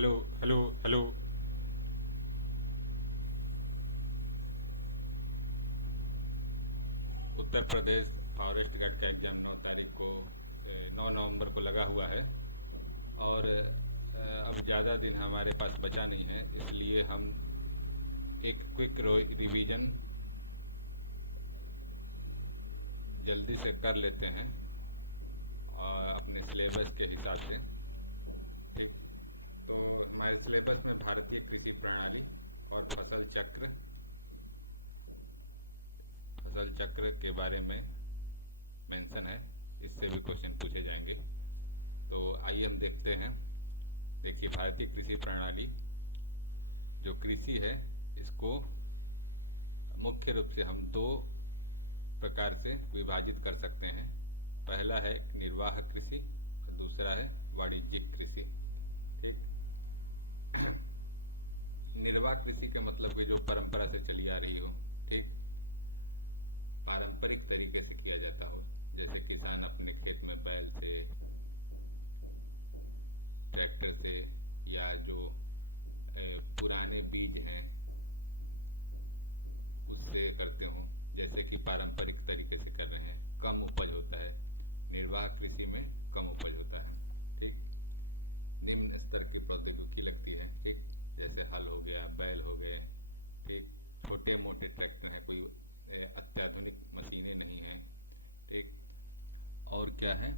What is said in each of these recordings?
Hello hello hello. Uttar Pradesh forest guard का exam 9 तारीख को 9 नवंबर को लगा हुआ है। और अब ज़्यादा दिन हमारे पास बचा नहीं है, इसलिए हम एक क्विक रिवीजन जल्दी से कर लेते हैं अपने सिलेबस के हिसाब से। ठीक। तो हमारे सिलेबस में भारतीय कृषि प्रणाली और फसल चक्र के बारे में मेंशन है। इससे भी क्वेश्चन पूछे जाएंगे। तो आइए हम देखते हैं। देखिए, भारतीय कृषि प्रणाली जो कृषि है, इसको मुख्य रूप से हम दो प्रकार से विभाजित कर सकते हैं। पहला है निर्वाह कृषि और दूसरा है वाणिज्यिक कृषि। ठीक। निर्वाह कृषि का मतलब कि जो परंपरा से चली आ रही हो, ठीक, पारंपरिक तरीके से किया जाता हो, जैसे किसान अपने खेत में बैल से, ट्रैक्टर से, या जो पुराने बीज हैं उससे करते हो, जैसे कि पारंपरिक तरीके से कर रहे हैं, कम उपज होता है। निर्वाह कृषि में कम उपज होता है। ठीक। निम्न स्तर की प्रौद्योगिकी लगती है। ठीक। जैसे हल हो गया, बैल हो गए। ठीक। छोटे मोटे ट्रैक्टर हैं, कोई अत्याधुनिक मशीनें नहीं हैं। ठीक। और क्या है,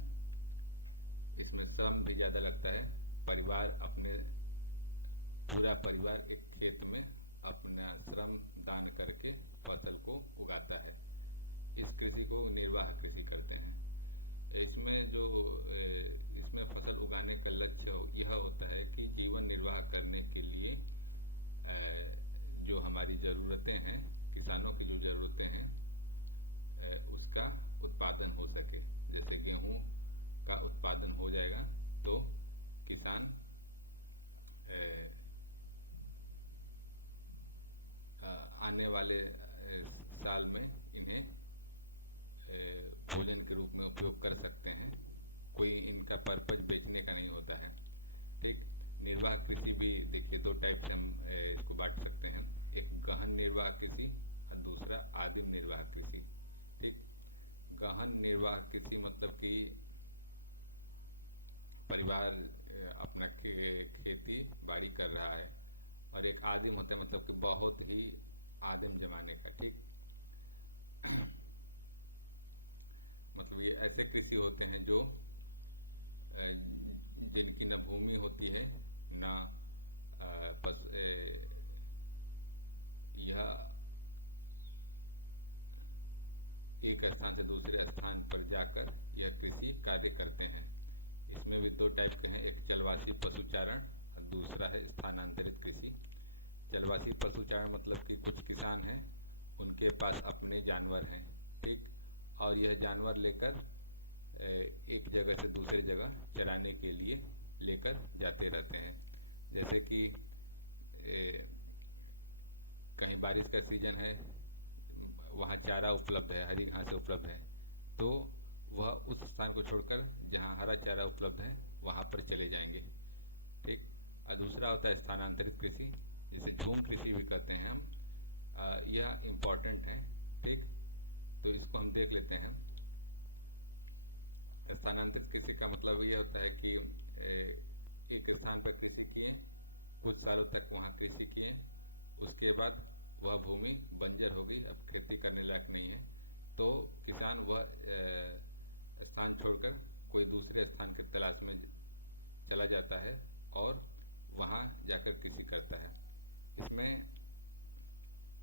इसमें श्रम भी ज़्यादा लगता है। परिवार अपने पूरा परिवार एक खेत में अपना श्रम दान करके फसल को उगाता है। इस कृषि को निर्वाह कृषि करते हैं। इसमें फसल उगाने का लक्ष्य यह होता है कि जीवन निर्वाह करने के लिए जो हमारी ज़रूरतें हैं, किसानों की जो ज़रूरतें हैं, उसका उत्पादन हो सके। जैसे गेहूं का उत्पादन हो जाएगा तो किसान आने वाले साल में इन्हें भोजन के रूप में उपयोग कर सकते हैं। कोई इनका पर्पज बेचने का नहीं होता है। ठीक। निर्वाह कृषि भी देखिए, दो टाइप से हम इसको बांट सकते हैं। एक गहन निर्वाह कृषि और दूसरा आदिम निर्वाह कृषि। ठीक। गहन निर्वाह कृषि मतलब कि परिवार अपना खेती बाड़ी कर रहा है। और एक आदिम होता है, मतलब कि बहुत ही आदिम जमाने का। ठीक। मतलब ये ऐसे कृषि होते हैं जो जिनकी न भूमि होती है, न यह एक स्थान से दूसरे स्थान पर जाकर यह कृषि कार्य करते हैं। इसमें भी दो टाइप के हैं, एक जलवासी पशुचारण और दूसरा है स्थानांतरित कृषि। जलवासी पशुचारण मतलब कि कुछ किसान हैं, उनके पास अपने जानवर हैं। ठीक। और यह जानवर लेकर एक जगह से दूसरी जगह चराने के लिए लेकर जाते रहते हैं। जैसे कि कहीं बारिश का सीजन है, वहाँ चारा उपलब्ध है, हरी घासें उपलब्ध है, तो वह उस स्थान को छोड़कर जहाँ हरा चारा उपलब्ध है वहाँ पर चले जाएंगे। ठीक। और दूसरा होता है स्थानांतरित कृषि, जिसे झूम कृषि भी कहते हैं हम। यह इम्पोर्टेंट है। ठीक। तो इसको हम देख लेते हैं। स्थानांतरित कृषि का मतलब ये होता है कि एक स्थान पर कृषि किए, कुछ सालों तक वहाँ कृषि किए, उसके बाद वह भूमि बंजर हो गई, अब खेती करने लायक नहीं है, तो किसान वह स्थान छोड़कर कोई दूसरे स्थान की तलाश में चला जाता है और वहाँ जाकर कृषि करता है। इसमें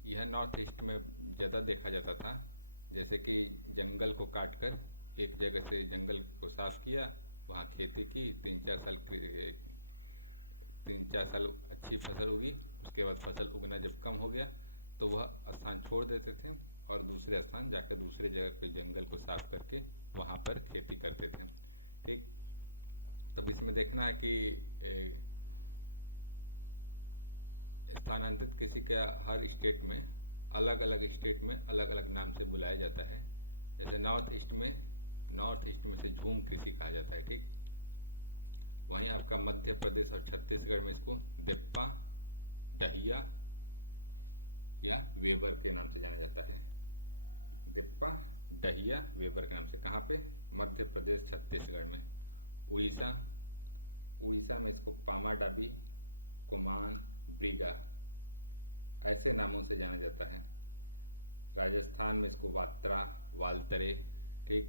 यह नॉर्थ ईस्ट में ज़्यादा देखा जाता था। जैसे कि जंगल को काटकर एक जगह से जंगल को साफ किया, वहाँ खेती की, 3-4 साल अच्छी फसल उगी। उसके बाद फसल उगना जब कम हो गया तो वह स्थान छोड़ देते थे और दूसरे स्थान जाकर दूसरे जगह कोई जंगल को साफ करके वहाँ पर खेती करते थे। ठीक। तब इसमें देखना है कि स्थानांतरित कृषि का हर स्टेट में अलग अलग नाम से बुलाया जाता है। जैसे नॉर्थ ईस्ट में से झूम कृषि कहा जाता है। ठीक। वहीं आप आपका मध्य प्रदेश और छत्तीसगढ़ में इसको डिप्पा, डहिया या वेबर के नाम से जाना जाता है। डिप्पा, डहिया, वेबर के नाम से। कहाँ पे? मध्य प्रदेश छत्तीसगढ़ में। उड़ीसा, उड़ीसा में इसको पामाडाबी, कुमान, ब्रीगा ऐसे नामों से जाना जाता है। राजस्थान में इसको वात्रा, वालतरे, ठीक।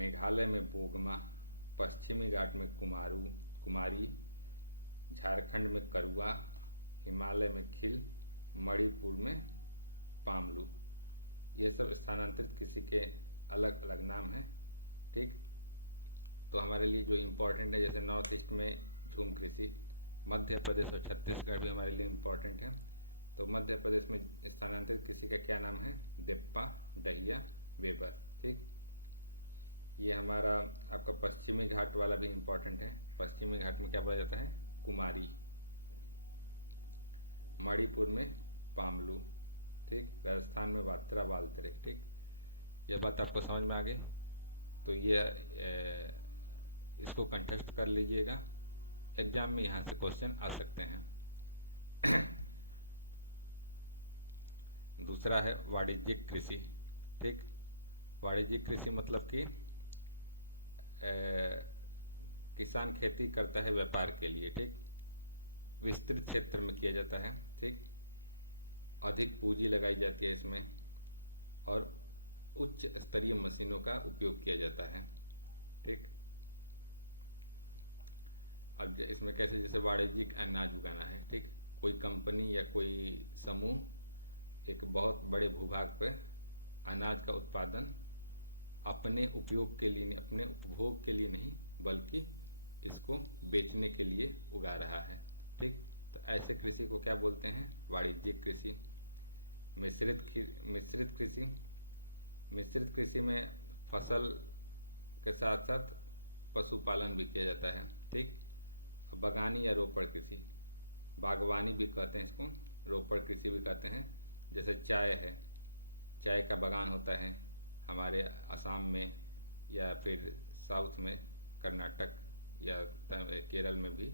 मेघालय में बोगमा, पश्चिमी घाट में कुमारू, कुमारी, झारखंड में करुआ, हिमालय में खिल, मणिपुर में पामलू। ये सब स्थानांतरित कृषि के अलग अलग नाम हैं, ठीक। तो हमारे लिए जो इम्पोर्टेंट है, जैसे नॉर्थ ईस्ट में झूम कृषि, मध्य प्रदेश और छत्तीसगढ़ भी हमारे लिए इम्पोर्टेंट है। तो मध्य प्रदेश में स्थानांतरित कृषि का क्या नाम है? डिप्पा, दहिया, वेबर, ठीक। ये हमारा आपका पश्चिमी घाट वाला भी इम्पोर्टेंट है। पश्चिमी घाट में क्या बोला जाता है? कुमारी। मणिपुर में पामलू, ठीक। राजस्थान में वात्रा, वालतरे, ठीक। ये बात आपको समझ में आ गई? तो ये इसको कंटेस्ट कर लीजिएगा, एग्जाम में यहाँ से क्वेश्चन आ सकते हैं। दूसरा है वाणिज्यिक कृषि, ठीक। वाणिज्यिक कृषि मतलब कि किसान खेती करता है व्यापार के लिए, ठीक। विस्तृत क्षेत्र में किया जाता है, ठीक। अधिक पूंजी लगाई जाती है इसमें और उच्च स्तरीय मशीनों का उपयोग किया जाता है, ठीक। अब इसमें कैसे, जैसे वाणिज्यिक अनाज उगाना है, ठीक। कोई कंपनी या कोई समूह एक बहुत बड़े भूभाग पर अनाज का उत्पादन अपने उपयोग के लिए, अपने उपभोग के लिए नहीं, बल्कि इसको बेचने के लिए उगा रहा है, ठीक। तो ऐसे कृषि को क्या बोलते हैं? वाणिज्यिक कृषि। मिश्रित कृषि, मिश्रित कृषि में फसल के साथ साथ पशुपालन भी किया जाता है, ठीक। बागानी या रोपड़ कृषि, बागवानी भी कहते हैं इसको, रोपड़ कृषि भी कहते हैं। जैसे चाय है, चाय का बागान होता है हमारे असम में या फिर साउथ में, कर्नाटक या केरल में भी।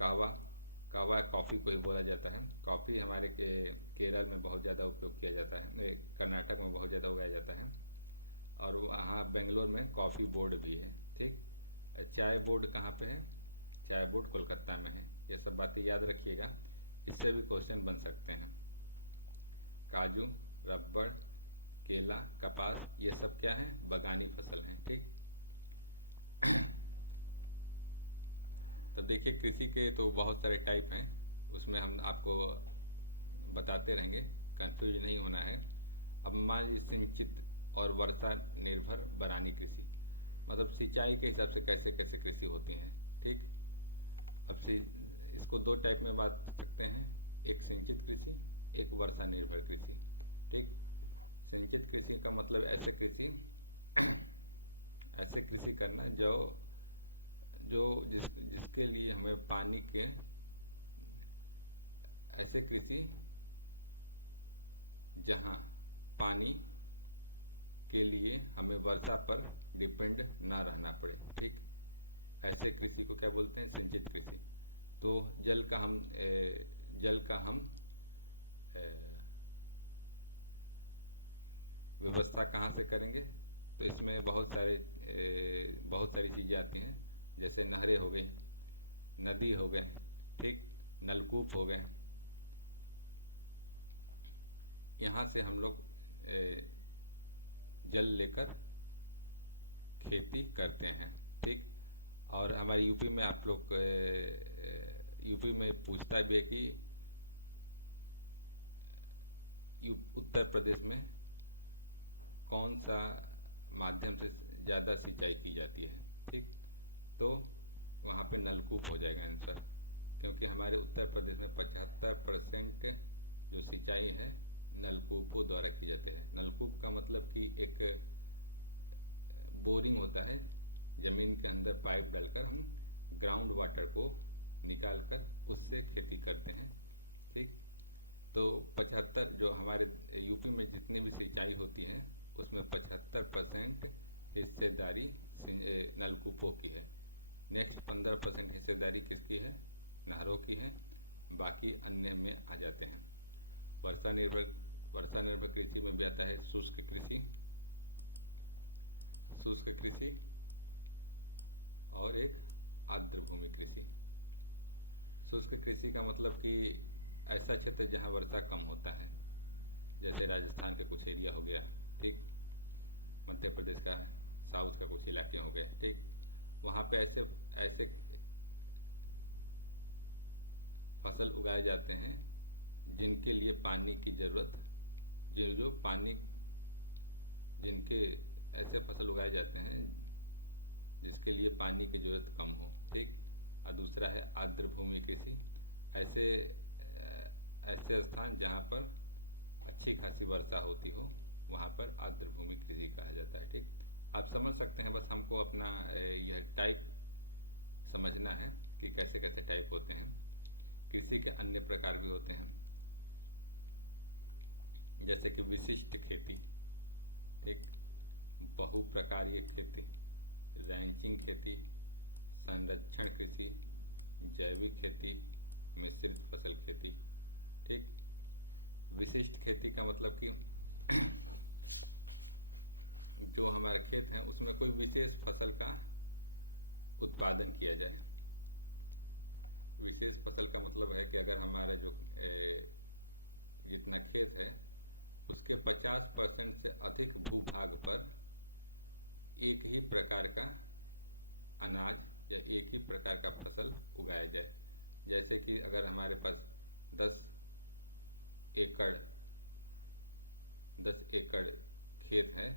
कहवा, कहवा कॉफ़ी को ही बोला जाता है। कॉफ़ी हमारे केरल में बहुत ज़्यादा उपयोग किया जाता है, कर्नाटक में बहुत ज़्यादा उगाया जाता है, और वहाँ बेंगलोर में कॉफ़ी बोर्ड भी है, ठीक। चाय बोर्ड कहाँ पे है? चाय बोर्ड कोलकाता में है। ये सब बातें याद रखिएगा, इससे भी क्वेश्चन बन सकते हैं। काजू, रबड़, केला, कपास, ये सब क्या है? बागानी फसल है, ठीक। तो देखिए कृषि के तो बहुत सारे टाइप हैं, उसमें हम आपको बताते रहेंगे, कंफ्यूज नहीं होना है। अब मान लीजिए सिंचित और वर्षा निर्भर बरानी कृषि, मतलब सिंचाई के हिसाब से कैसे कैसे कृषि होती है, ठीक। अब इसको दो टाइप में बात कर सकते हैं, एक सिंचित कृषि, एक वर्षा निर्भर कृषि, ठीक। सिंचित कृषि का मतलब ऐसे कृषि करना जिसके लिए हमें पानी के, ऐसे कृषि जहाँ पानी के लिए हमें वर्षा पर डिपेंड ना रहना पड़े, ठीक। ऐसे कृषि को क्या बोलते हैं? सिंचित कृषि। तो जल का हम व्यवस्था कहाँ से करेंगे? तो इसमें बहुत सारी चीज़ें आती हैं, जैसे नहरें हो गई, नदी हो गए, ठीक, नलकूप हो गए। यहाँ से हम लोग जल लेकर खेती करते हैं, ठीक। और हमारे यूपी में आप लोग यूपी में पूछता भी है कि उत्तर प्रदेश में कौन सा माध्यम से ज़्यादा सिंचाई की जाती है, ठीक। तो वहाँ पे नलकूप हो जाएगा आंसर, क्योंकि हमारे उत्तर प्रदेश में 75% जो सिंचाई है नलकूपों द्वारा की जाती है। नलकूप का मतलब कि एक बोरिंग होता है, जमीन के अंदर पाइप डालकर हम ग्राउंड वाटर को निकालकर उससे खेती करते हैं, ठीक। तो 75 जो हमारे यूपी में जितनी भी सिंचाई होती है उसमें 75% हिस्सेदारी नलकूपों की है। नेक्स्ट 15% हिस्सेदारी किसकी है? नहरों की है। बाकी अन्य में आ जाते हैं। वर्षा निर्भर कृषि में भी आता है शुष्क कृषि और एक आर्द्र भूमि कृषि। शुष्क कृषि का मतलब कि ऐसा क्षेत्र जहाँ वर्षा कम होता है, जैसे राजस्थान के कुछ एरिया हो गया, ठीक, मध्य प्रदेश का साउथ का कुछ इलाके हो गए, ठीक, वहाँ पे ऐसे ऐसे फसल उगाए जाते हैं जिनके लिए पानी की जरूरत, जो पानी, जिनके ऐसे फसल उगाए जाते हैं जिसके लिए पानी की जरूरत कम हो, ठीक। और दूसरा है आर्द्र भूमि कृषि। ऐसे ऐसे स्थान जहाँ पर अच्छी खासी वर्षा होती हो वहाँ पर आर्द्र भूमि कृषि कहा जाता है, ठीक। आप समझ सकते हैं, बस हमको अपना यह टाइप समझना है कि कैसे कैसे टाइप होते हैं। कृषि के अन्य प्रकार भी होते हैं, जैसे कि विशिष्ट खेती, ठीक, बहुप्रकारीय खेती, रैंचिंग खेती, संरक्षण कृषि, जैविक खेती, मिश्रित फसल खेती, ठीक। विशिष्ट खेती का मतलब कि जो हमारे खेत हैं उसमें कोई विशेष फसल का उत्पादन किया जाए। विशेष फसल का मतलब है कि अगर हमारे जो जितना खेत है उसके 50% से अधिक भूभाग पर एक ही प्रकार का अनाज या एक ही प्रकार का फसल उगाया जाए। जैसे कि अगर हमारे पास 10 एकड़ खेत है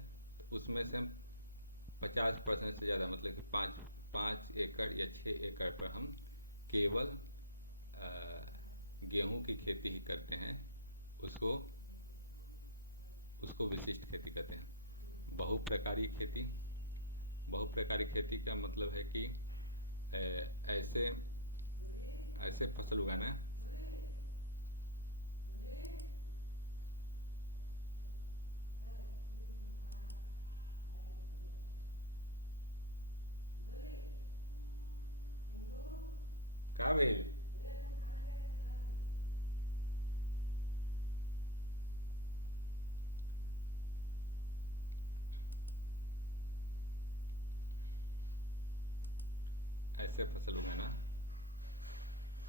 तो उसमें से 50% से ज़्यादा, मतलब कि 5 एकड़ या 6 एकड़ पर हम केवल गेहूं की खेती ही करते हैं, उसको विशिष्ट खेती कहते हैं। बहुप्रकारी खेती का मतलब है कि ऐसे फसल उगाना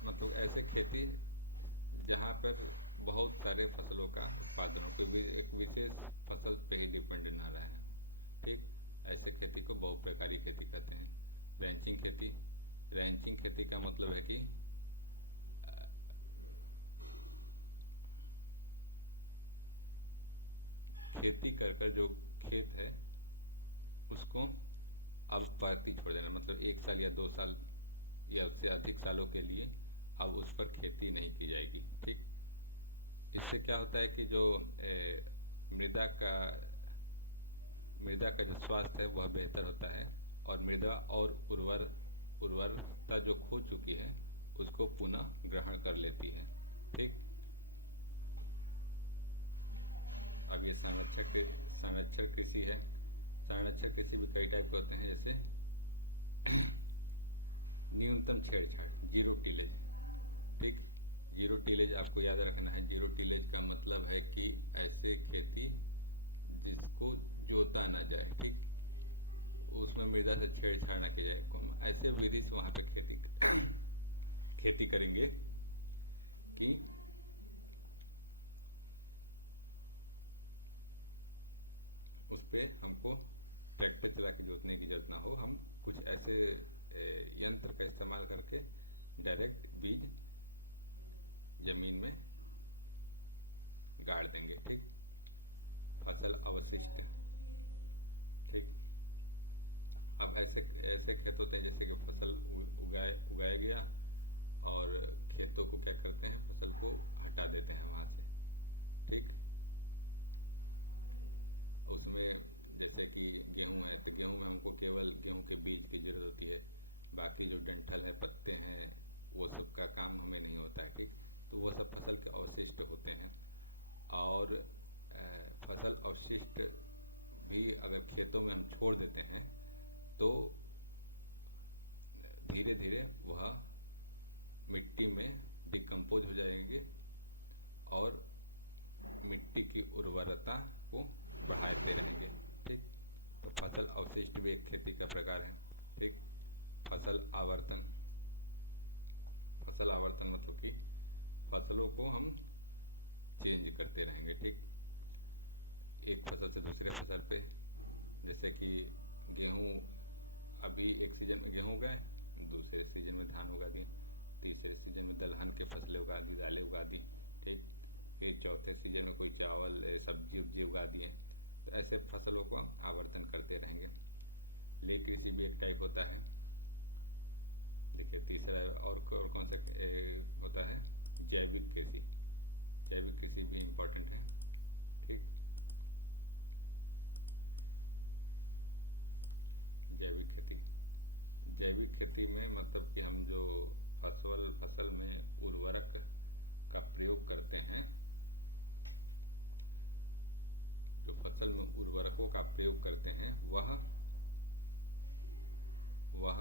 मतलब ऐसे खेती जहाँ पर बहुत सारे फसलों का उत्पादन हो, कोई भी एक विशेष फसल पे ही डिपेंड ना रहे, ठीक। ऐसे खेती को बहुप्रकारी खेती कहते हैं। रैंचिंग खेती का मतलब है कि खेती कर जो खेत है उसको अब बाकी छोड़ देना, मतलब 1 साल या 2 साल या उससे अधिक सालों के लिए अब उस पर खेती नहीं की जाएगी, ठीक। इससे क्या होता है कि जो मृदा का जो स्वास्थ्य है वह बेहतर होता है और मृदा और उर्वरता जो खो चुकी है उसको पुनः ग्रहण कर लेती है, ठीक। अब ये संरक्षण कृषि है। संरक्षण कृषि भी कई टाइप के होते हैं, जैसे न्यूनतम छेड़छाड़, जीरो टिलेज, ठीक। जीरो टिलेज आपको याद रखना है। जीरो टिलेज का मतलब है कि ऐसे खेती जिसको जोता ना जाए, ठीक, उसमें मृदा से छेड़छाड़ ना की जाए। ऐसे विधि से वहां पे खेती करेंगे कि उस पे हमको ट्रैक्टर चला के जोतने की जरूरत ना हो, हम कुछ ऐसे यंत्र का इस्तेमाल करके डायरेक्ट बीज जमीन में गाड़ देंगे, ठीक। फसल अवशिष्ट, ठीक। अब ऐसे खेत होते हैं जैसे कि फसल उगाया गया और खेतों को क्या करते हैं, फसल को हटा देते हैं वहां से, ठीक। उसमें जैसे कि गेहूं है तो गेहूं में हमको केवल गेहूं के बीज की जरूरत होती है, बाकी जो डंठल है, पत्ते हैं, वो सब का काम हमें नहीं होता है, ठीक। तो वो सब फसल के अवशिष्ट होते हैं और फसल अवशिष्ट ही अगर खेतों में हम छोड़ देते हैं तो धीरे धीरे वह मिट्टी में डिकम्पोज हो जाएंगे और मिट्टी की उर्वरता को बढ़ाते रहेंगे। ठीक, तो फसल अवशिष्ट भी एक खेती का प्रकार है। ठीक, फसल आवर्तन, फसल आवर्तन मतलब कि फसलों को हम चेंज करते रहेंगे। ठीक, एक फसल से दूसरे फसल पे, जैसे कि गेहूँ, अभी एक सीजन में गेहूँ उगाए, दूसरे सीजन में धान उगा दिए, तीसरे सीजन में दलहन के फसलें उगा दी, दालें उगा दी। ठीक, फिर चौथे सीजन में कोई चावल सब्जी उब्जी उगा दिए। तो ऐसे फसलों को हम आवर्तन करते रहेंगे। ले कृषि भी एक टाइप होता है। देखिए तीसरा और कौन सा होता है, जैविक कृषि। जैविक कृषि भी इम्पोर्टेंट है। ठीक, जैविक खेती, जैविक खेती में मतलब कि हम जो फसल में उर्वरक का प्रयोग करते हैं, जो फसल में उर्वरकों का प्रयोग करते हैं वह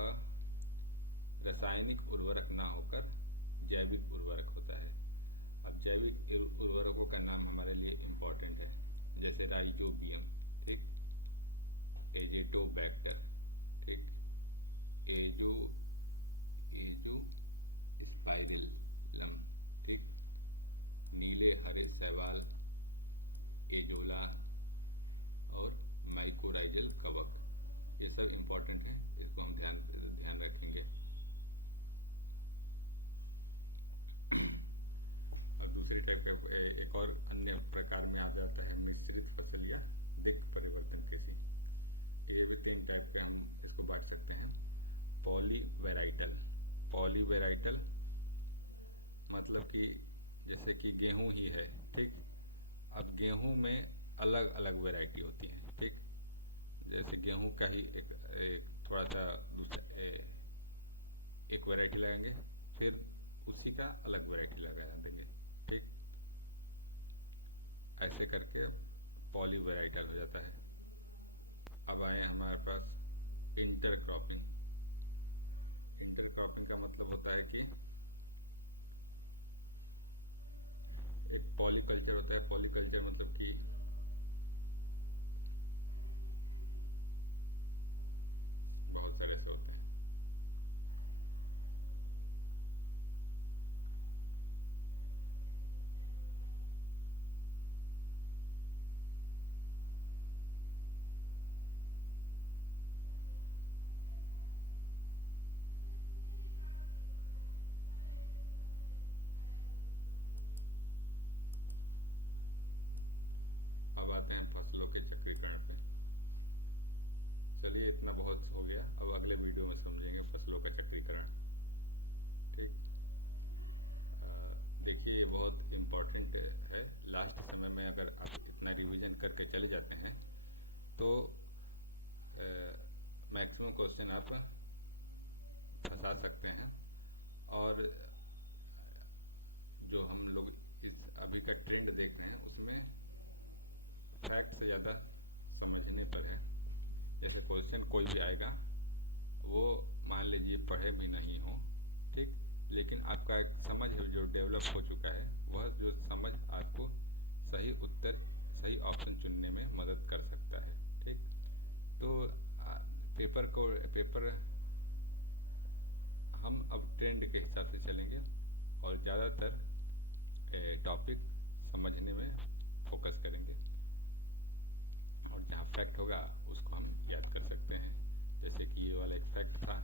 रासायनिक उर्वरक ना होकर जैविक उर्वरक होता है। अब जैविक उर्वरकों का नाम हमारे लिए इम्पोर्टेंट है, जैसे राइजोबियम, ठीक, एजेटोबैक्टर, ठीक, एजो एजो स्पाइरिलम, ठीक, नीले हरे शैवाल, एजोला और माइकोराइजल कवक। ये सब इम्पोर्टेंट है, इसको हम ध्यान रखेंगे। और दूसरी टाइप का एक और अन्य प्रकार में आ जाता है मिश्रित फसल या दिक् परिवर्तन कृषि। ये भी 3 टाइप से हम इसको बांट सकते हैं। पॉलीवेराइटल, पॉलीवेराइटल मतलब कि जैसे कि गेहूं ही है, ठीक, अब गेहूं में अलग अलग वैरायटी होती है। ठीक, जैसे गेहूं का ही एक थोड़ा सा दूसरा एक वैरायटी लगाएंगे, फिर उसी का अलग वैरायटी लगा देंगे। ठीक, ऐसे करके पॉलीवेराइटल हो जाता है। अब आए हमारे पास इंटरक्रॉपिंग। इंटरक्रॉपिंग का मतलब होता है कि एक पॉलीकल्चर होता है। पॉलीकल्चर मतलब कि बहुत तरह से होता है। अब आते हैं फसलों के चक्रीकरण पे। चलिए इतना बहुत हो गया, अब अगले वीडियो में समझेंगे फसलों का चक्रीकरण। ठीक, देखिए ये बहुत इम्पोर्टेंट है। लास्ट समय में अगर आप इतना रिवीजन करके चले जाते हैं तो मैक्सिमम क्वेश्चन आप फंसा सकते हैं। और जो हम लोग इस अभी का ट्रेंड देख रहे हैं उसमें फैक्ट से ज़्यादा समझने पर है। जैसे क्वेश्चन कोई भी आएगा, वो मान लीजिए पढ़े भी नहीं हो, ठीक, लेकिन आपका एक समझ जो डेवलप हो चुका है, वह जो समझ आपको सही उत्तर, सही ऑप्शन चुनने में मदद कर सकता है। ठीक, तो पेपर हम अब ट्रेंड के हिसाब से चलेंगे और ज़्यादातर टॉपिक समझने में फोकस करेंगे, और जहाँ फैक्ट होगा उसको हम याद कर सकते हैं। जैसे कि ये वाला एक फैक्ट था,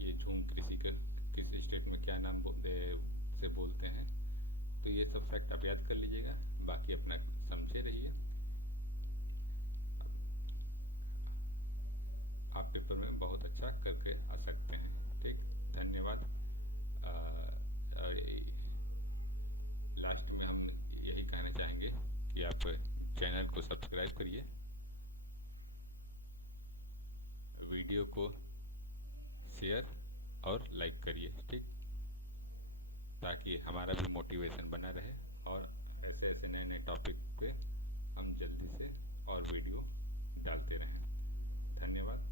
ये झूम कृषि के किस स्टेट में क्या नाम से बोलते हैं। तो ये सब फैक्ट आप याद कर लीजिएगा, बाकी अपना समझे रहिए। आप पेपर में बहुत अच्छा करके आ सकते हैं। ठीक, धन्यवाद। लास्ट में हम यही कहना चाहेंगे कि आप चैनल को सब्सक्राइब करिए, वीडियो को शेयर और लाइक करिए, ठीक, ताकि हमारा भी मोटिवेशन बना रहे और ऐसे ऐसे नए नए टॉपिक पे हम जल्दी से और वीडियो डालते रहें। धन्यवाद।